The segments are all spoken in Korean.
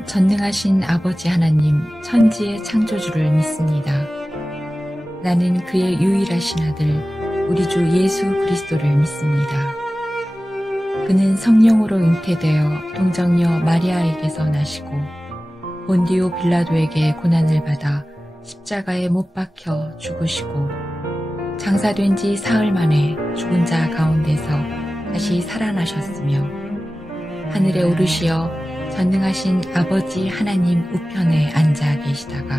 나는 전능하신 아버지 하나님 천지의 창조주를 믿습니다. 나는 그의 유일하신 아들 우리 주 예수 그리스도를 믿습니다. 그는 성령으로 잉태되어 동정녀 마리아에게서 나시고 본디오 빌라도에게 고난을 받아 십자가에 못 박혀 죽으시고 장사된 지 사흘 만에 죽은 자 가운데서 다시 살아나셨으며 하늘에 오르시어 전능하신 아버지 하나님 우편에 앉아 계시다가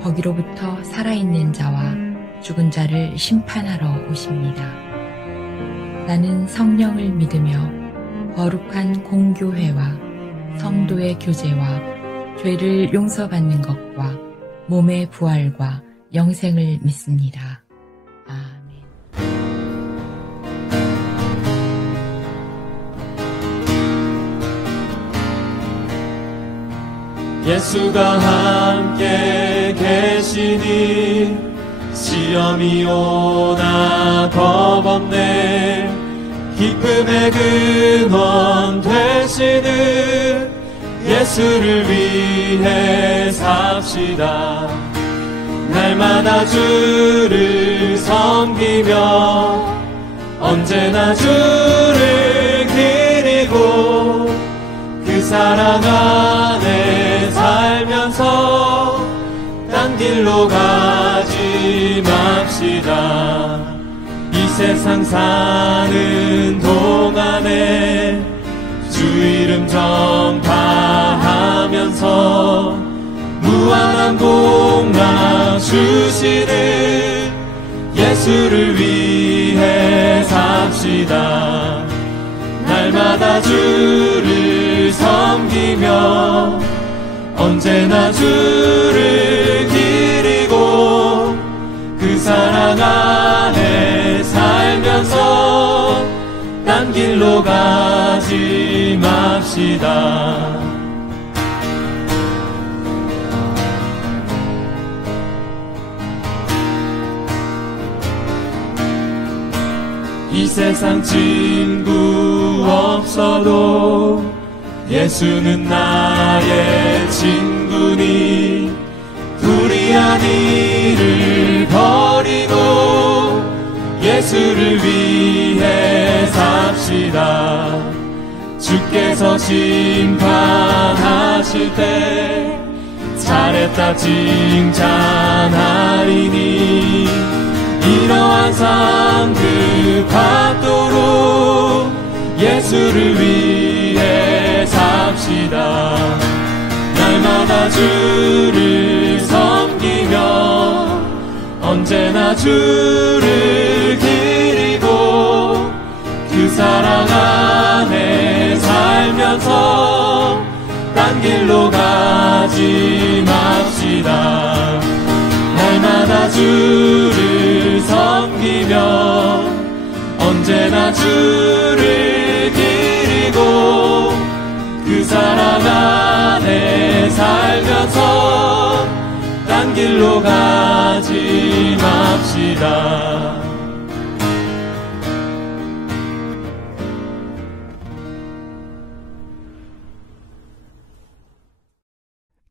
거기로부터 살아있는 자와 죽은 자를 심판하러 오십니다. 나는 성령을 믿으며 거룩한 공교회와 성도의 교제와 죄를 용서받는 것과 몸의 부활과 영생을 믿습니다. 아멘. 예수가 함께 계시니 시험이 오나 겁없네. 기쁨의 근원 되시는 예수를 위해 삽시다. 날마다 주를 섬기며 언제나 주를 기리고 그 사랑 안에 살면서 딴 길로 가지 맙시다. 이 세상 사는 동안에 주 이름 전파하면서 무한한 복락 주시는 예수를 위해 삽시다. 날마다 주를 섬기며 언제나 주를 기리고 그 사랑 안에 살면서 딴 길로 가지 맙시다. 이 세상 친구 없어도 예수는 나의 친구니 불의한 일을 버리고 예수를 위해 삽시다. 주께서 심판하실 때 잘했다 칭찬하리니 이러한 상급 받도록 예수를 위해 삽시다. 날마다 주를 섬기며 언제나 주를 기리고 그 사랑 안에 살면서 딴 길로 가지 맙시다. 날마다 주를 섬기며 언제나 주를 기리고 그 사랑 안에 살면서 딴 길로 가지 맙시다.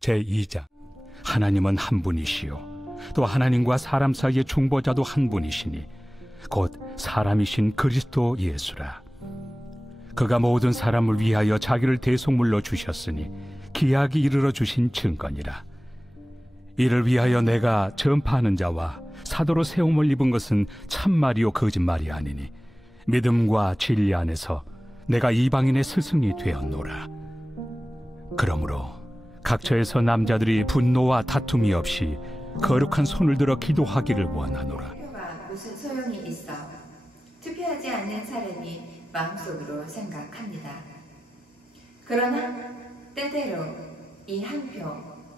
제2장 하나님은 한 분이시요 또 하나님과 사람 사이의 중보자도 한 분이시니 곧 사람이신 그리스도 예수라. 그가 모든 사람을 위하여 자기를 대속물로 주셨으니 기약이 이르러 주신 증거니라. 이를 위하여 내가 전파하는 자와 사도로 세움을 입은 것은 참말이요 거짓말이 아니니 믿음과 진리 안에서 내가 이방인의 스승이 되었노라. 그러므로 각처에서 남자들이 분노와 다툼이 없이 거룩한 손을 들어 기도하기를 원하노라. 투표가 무슨 소용이 있어? 투표하지 않는 사람이 마음속으로 생각합니다. 그러나 때때로 이 한 표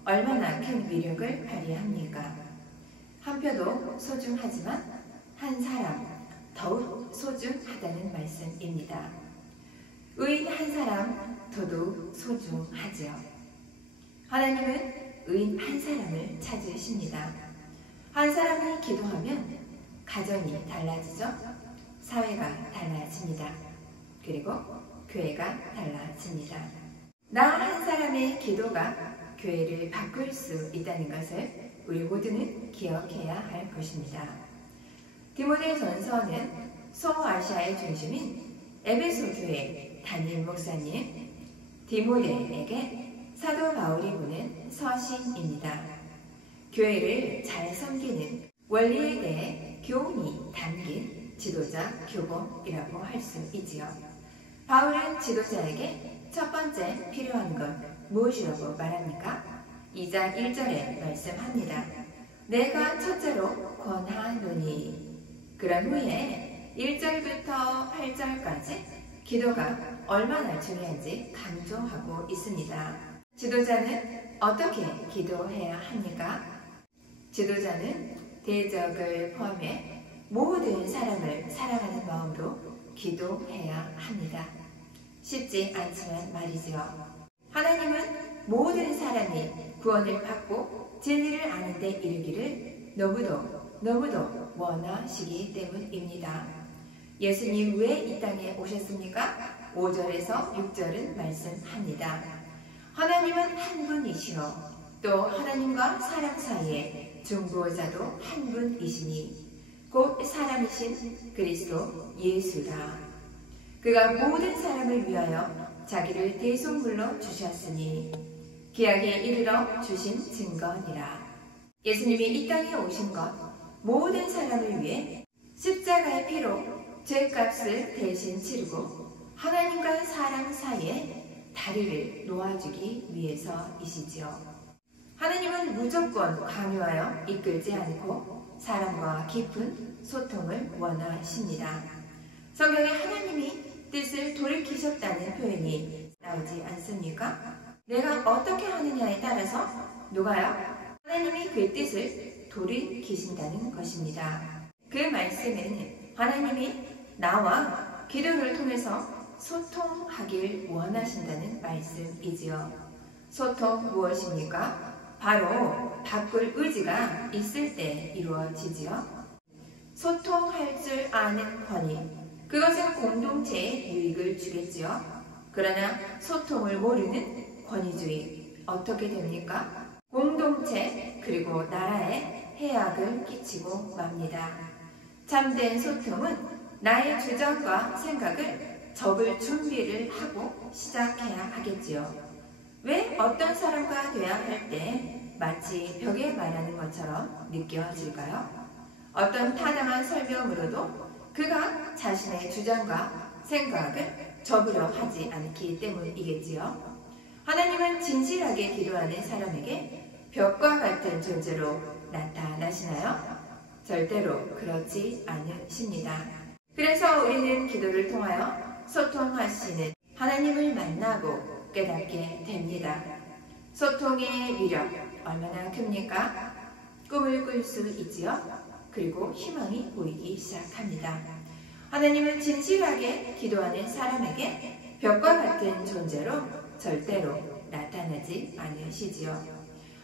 얼마나 큰 위력을 발휘합니까? 한 표도 소중하지만 한 사람 더욱 소중하다는 말씀입니다. 의인 한 사람 더더욱 소중하죠. 하나님은 의인 한 사람을 찾으십니다. 한 사람이 기도하면 가정이 달라지죠. 사회가 달라집니다. 그리고 교회가 달라집니다. 나 한 사람의 기도가 교회를 바꿀 수 있다는 것을 우리 모두는 기억해야 할 것입니다. 디모데전서는 소아시아의 중심인 에베소 교회 담임 목사님 디모데에게 사도 바울이 보낸 서신입니다. 교회를 잘 섬기는 원리에 대해 교훈이 담긴 지도자 교본이라고 할 수 있지요. 바울은 지도자에게 첫 번째 필요한 건 무엇이라고 말합니까? 2장 1절에 말씀합니다. 내가 첫째로 권하노니. 그런 후에 1절부터 8절까지 기도가 얼마나 중요한지 강조하고 있습니다. 지도자는 어떻게 기도해야 합니까? 지도자는 대적을 포함해 모든 사람을 사랑하는 마음으로 기도해야 합니다. 쉽지 않지만 말이지요. 하나님은 모든 사람이 구원을 받고 진리를 아는 데 이르기를 너무도 원하시기 때문입니다. 예수님 왜 이 땅에 오셨습니까? 5절에서 6절은 말씀합니다. 하나님은 한 분이시오. 또 하나님과 사람 사이에 중보자도 한 분이시니 곧 사람이신 그리스도 예수라. 그가 모든 사람을 위하여 자기를 대속물로 주셨으니 기약에 이르러 주신 증거니라. 예수님이 이 땅에 오신 것 모든 사람을 위해 십자가의 피로 죄값을 대신 치르고 하나님과 사람 사이에 다리를 놓아주기 위해서이시지요. 하나님은 무조건 강요하여 이끌지 않고 사람과 깊은 소통을 원하십니다. 성경에 하나님이 뜻을 돌이키셨다는 표현이 나오지 않습니까? 내가 어떻게 하느냐에 따라서 누가요? 하나님이 그 뜻을 돌이키신다는 것입니다. 그 말씀은 하나님이 나와 기도를 통해서 소통하길 원하신다는 말씀이지요. 소통 무엇입니까? 바로 바꿀 의지가 있을 때 이루어지지요. 소통할 줄 아는 권위, 그것은 공동체에 유익을 주겠지요. 그러나 소통을 모르는 권위주의, 어떻게 됩니까? 공동체 그리고 나라에 해악을 끼치고 맙니다. 참된 소통은 나의 주장과 생각을 적을 준비를 하고 시작해야 하겠지요. 왜 어떤 사람과 돼야 할 때 마치 벽에 말하는 것처럼 느껴질까요? 어떤 타당한 설명으로도 그가 자신의 주장과 생각을 적으려 하지 않기 때문이겠지요. 하나님은 진실하게 기도하는 사람에게 벽과 같은 존재로 나타나시나요? 절대로 그렇지 않으십니다. 그래서 우리는 기도를 통하여 소통하시는 하나님을 만나고 깨닫게 됩니다. 소통의 위력 얼마나 큽니까? 꿈을 꿀 수 있지요. 그리고 희망이 보이기 시작합니다. 하나님은 진실하게 기도하는 사람에게 벽과 같은 존재로 절대로 나타나지 않으시지요.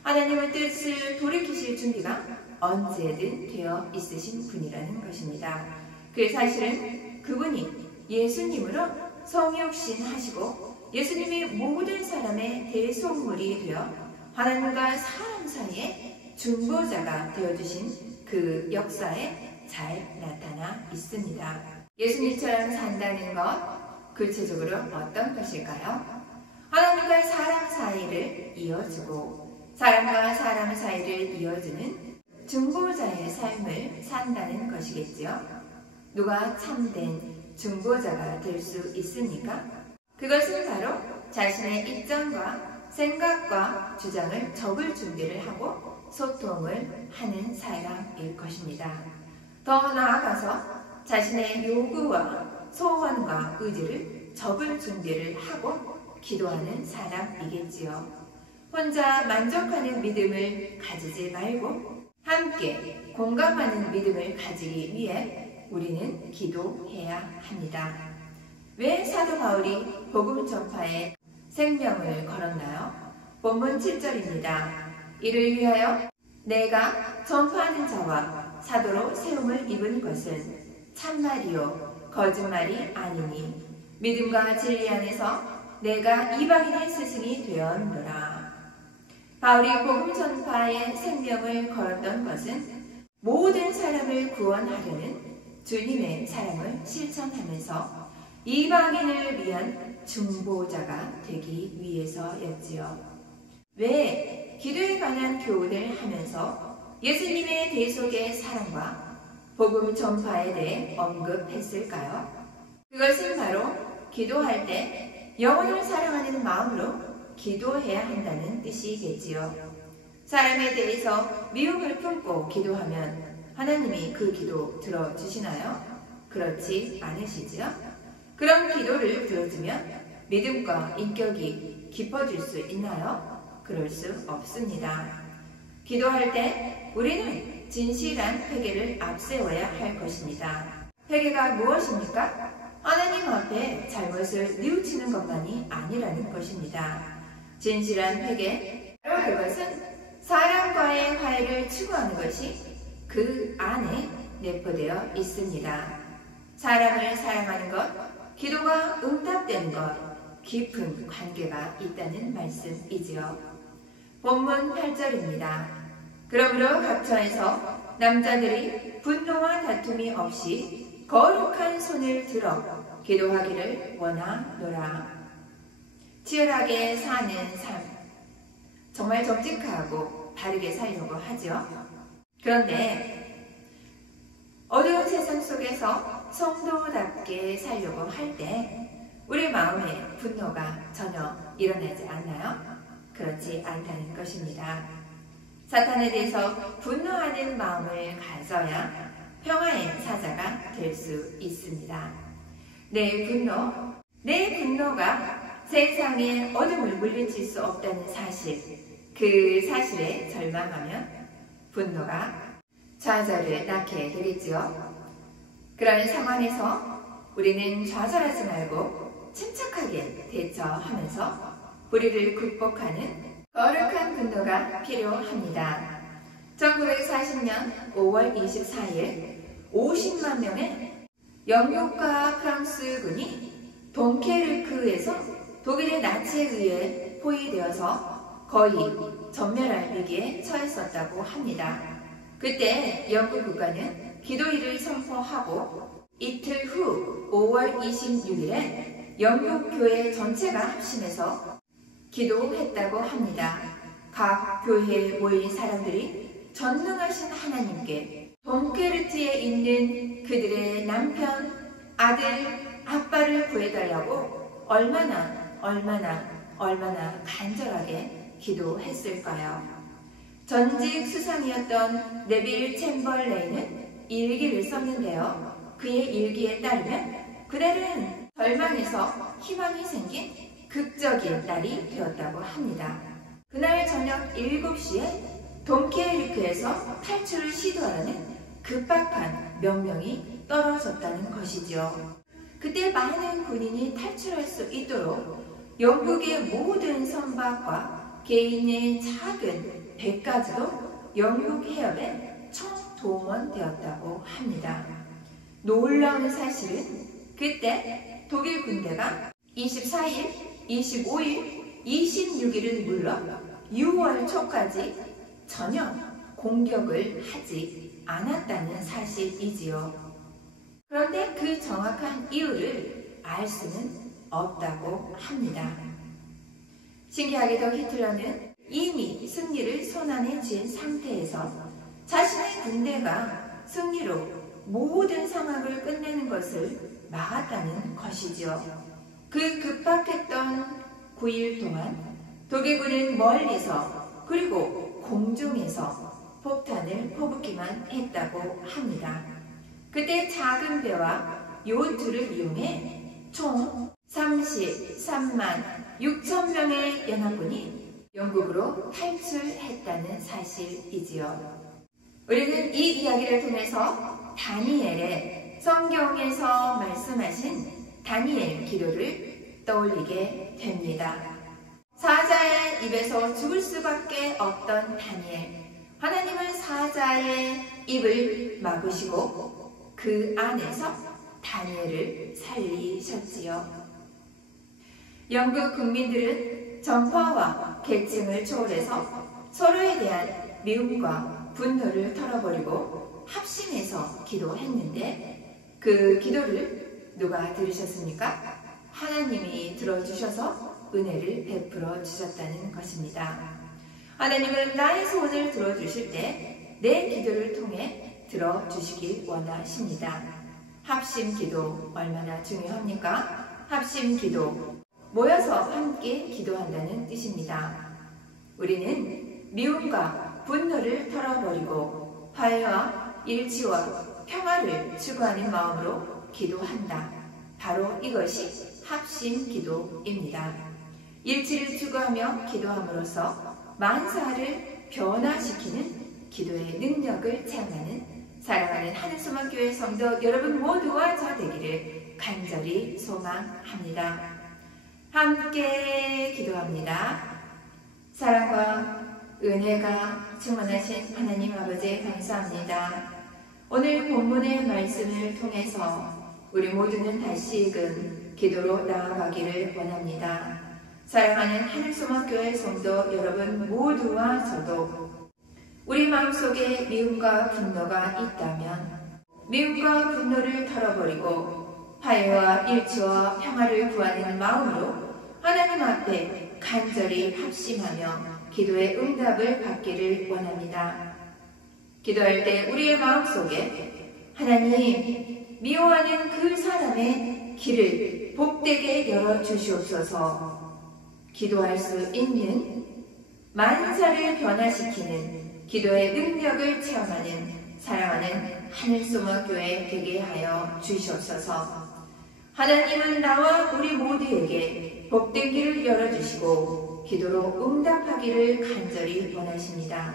하나님은 뜻을 돌이키실 준비가 언제든 되어 있으신 분이라는 것입니다. 그 사실은 그분이 예수님으로 성육신하시고 예수님이 모든 사람의 대속물이 되어 하나님과 사람 사이에 중보자가 되어주신 그 역사에 잘 나타나 있습니다. 예수님처럼 산다는 것, 구체적으로 어떤 것일까요? 하나님과 사람 사이를 이어주고 사람과 사람 사이를 이어주는 중보자의 삶을 산다는 것이겠지요. 누가 참된 중보자가 될 수 있습니까? 그것은 바로 자신의 입장과 생각과 주장을 적을 준비를 하고 소통을 하는 사람일 것입니다. 더 나아가서 자신의 요구와 소원과 의지를 적을 준비를 하고 기도하는 사람이겠지요. 혼자 만족하는 믿음을 가지지 말고 함께 공감하는 믿음을 가지기 위해 우리는 기도해야 합니다. 왜 사도 바울이 복음 전파에 생명을 걸었나요? 본문 7절입니다. 이를 위하여 내가 전파하는 자와 사도로 세움을 입은 것은 참말이요 거짓말이 아니니 믿음과 진리 안에서 내가 이방인의 스승이 되었노라. 바울이 복음 전파에 생명을 걸었던 것은 모든 사람을 구원하려는 주님의 사랑을 실천하면서 이방인을 위한 중보자가 되기 위해서였지요. 왜 기도에 관한 교훈을 하면서 예수님의 대속의 사랑과 복음 전파에 대해 언급했을까요? 그것은 바로 기도할 때 영혼을 사랑하는 마음으로 기도해야 한다는 뜻이겠지요. 사람에 대해서 미움을 품고 기도하면 하나님이 그 기도 들어주시나요? 그렇지 않으시지요? 그런 기도를 들어주면 믿음과 인격이 깊어질 수 있나요? 그럴 수 없습니다. 기도할 때 우리는 진실한 회개를 앞세워야 할 것입니다. 회개가 무엇입니까? 하나님 앞에 잘못을 뉘우치는 것만이 아니라는 것입니다. 진실한 회개, 바로 그것은 사람과의 화해를 추구하는 것이 그 안에 내포되어 있습니다. 사람을 사랑하는 것, 기도가 응답되는 것, 깊은 관계가 있다는 말씀이지요. 본문 8절입니다. 그러므로 각처에서 남자들이 분노와 다툼이 없이 거룩한 손을 들어 기도하기를 원하노라. 치열하게 사는 삶, 정말 정직하고 바르게 살려고 하죠. 그런데 어두운 세상 속에서 성도답게 살려고 할 때 우리 마음에 분노가 전혀 일어나지 않나요? 그렇지 않다는 것입니다. 사탄에 대해서 분노하는 마음을 가져야 평화의 사자가 될 수 있습니다. 내 분노가 세상의 어둠을 물리칠 수 없다는 사실, 그 사실에 절망하면 분노가 좌절을 낳게 되겠지요. 그런 상황에서 우리는 좌절하지 말고 침착하게 대처하면서 불의를 극복하는 거룩한 분노가 필요합니다. 1940년 5월 24일 50만 명의 영국과 프랑스군이 동케르크에서 독일의 나치에 의해 포위되어서 거의 전멸할 위기에 처했었다고 합니다. 그때 영국 국가는 기도일을 선포하고 이틀 후 5월 26일에 영국 교회 전체가 합심해서 기도했다고 합니다. 각 교회에 모인 사람들이 전능하신 하나님께 동케르트에 있는 그들의 남편, 아들, 아빠를 구해달라고 얼마나 간절하게 기도했을까요? 전직 수상이었던 네빌 챔벌레인은 일기를 썼는데요. 그의 일기에 따르면 그날은 절망에서 희망이 생긴 극적인 날이 되었다고 합니다. 그날 저녁 7시에 동케르크에서 탈출을 시도하라는 급박한 명령이 떨어졌다는 것이지요. 그때 많은 군인이 탈출할 수 있도록 영국의 모든 선박과 개인의 작은 배까지도 영국 해협에 총동원되었다고 합니다. 놀라운 사실은 그때 독일 군대가 24일, 25일, 26일은 물론 6월 초까지 전혀 공격을 하지 않았다는 사실이지요. 그런데 그 정확한 이유를 알 수는 없다고 합니다. 신기하게도 히틀러는 이미 승리를 손안에 쥔 상태에서 자신의 군대가 승리로 모든 상황을 끝내는 것을 막았다는 것이죠. 그 급박했던 9일 동안 독일군은 멀리서 그리고 공중에서 폭탄을 퍼붓기만 했다고 합니다. 그때 작은 배와 요트를 이용해 총 33만 6천 명의 연합군이 영국으로 탈출했다는 사실이지요. 우리는 이 이야기를 통해서 다니엘의 성경에서 말씀하신 다니엘 기도를 떠올리게 됩니다. 사자의 입에서 죽을 수밖에 없던 다니엘, 하나님은 사자의 입을 막으시고 그 안에서 다니엘을 살리셨지요. 영국 국민들은 정파와 계층을 초월해서 서로에 대한 미움과 분노를 털어버리고 합심해서 기도했는데 그 기도를 누가 들으셨습니까? 하나님이 들어주셔서 은혜를 베풀어 주셨다는 것입니다. 하나님은 나의 소원을 들어주실 때 내 기도를 통해 들어주시길 원하십니다. 합심 기도 얼마나 중요합니까? 합심 기도, 모여서 함께 기도한다는 뜻입니다. 우리는 미움과 분노를 털어버리고 화해와 일치와 평화를 추구하는 마음으로 기도한다. 바로 이것이 합심 기도입니다. 일치를 추구하며 기도함으로써 만사를 변화시키는 기도의 능력을 체험하는 사랑하는 하늘소망교회 성도 여러분 모두와 저 되기를 간절히 소망합니다. 함께 기도합니다. 사랑과 은혜가 충만하신 하나님 아버지 감사합니다. 오늘 본문의 말씀을 통해서 우리 모두는 다시금 기도로 나아가기를 원합니다. 사랑하는 하늘소망교회 성도 여러분 모두와 저도 우리 마음속에 미움과 분노가 있다면 미움과 분노를 털어버리고 화해와 일치와 평화를 구하는 마음으로 하나님 앞에 간절히 합심하며 기도의 응답을 받기를 원합니다. 기도할 때 우리의 마음속에 하나님, 미워하는 그 사람의 길을 복되게 열어주시옵소서. 기도할 수 있는 만사를 변화시키는 기도의 능력을 체험하는 사랑하는 하늘소망교회 되게 하여 주시옵소서. 하나님은 나와 우리 모두에게 복된 길을 열어주시고 기도로 응답하기를 간절히 원하십니다.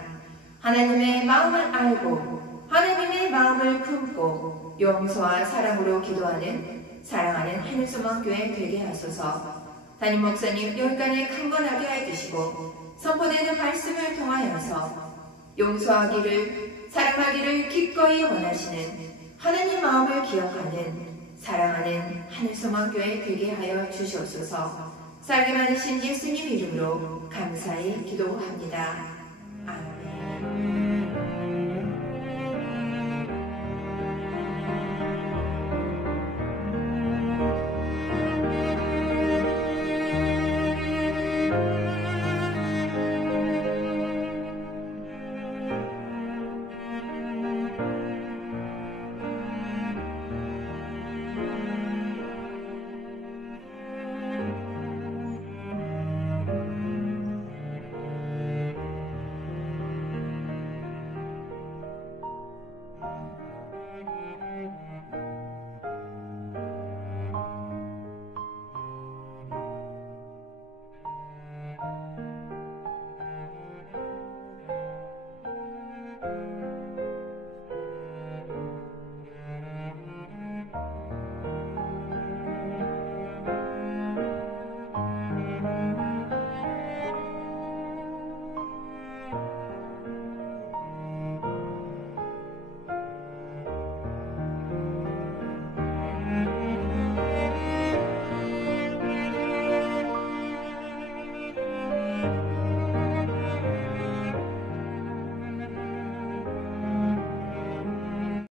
하나님의 마음을 알고 하나님의 마음을 품고 용서와 사랑으로 기도하는 사랑하는 하늘소망교회 되게 하소서. 담임 목사님 여기까지 강건하게 해주시고 선포되는 말씀을 통하여서 용서하기를 사랑하기를 기꺼이 원하시는 하나님 마음을 기억하는 사랑하는 하늘소망교회 되게 하여 주시옵소서. 살게 많으신 예수님 이름으로 감사히 기도합니다.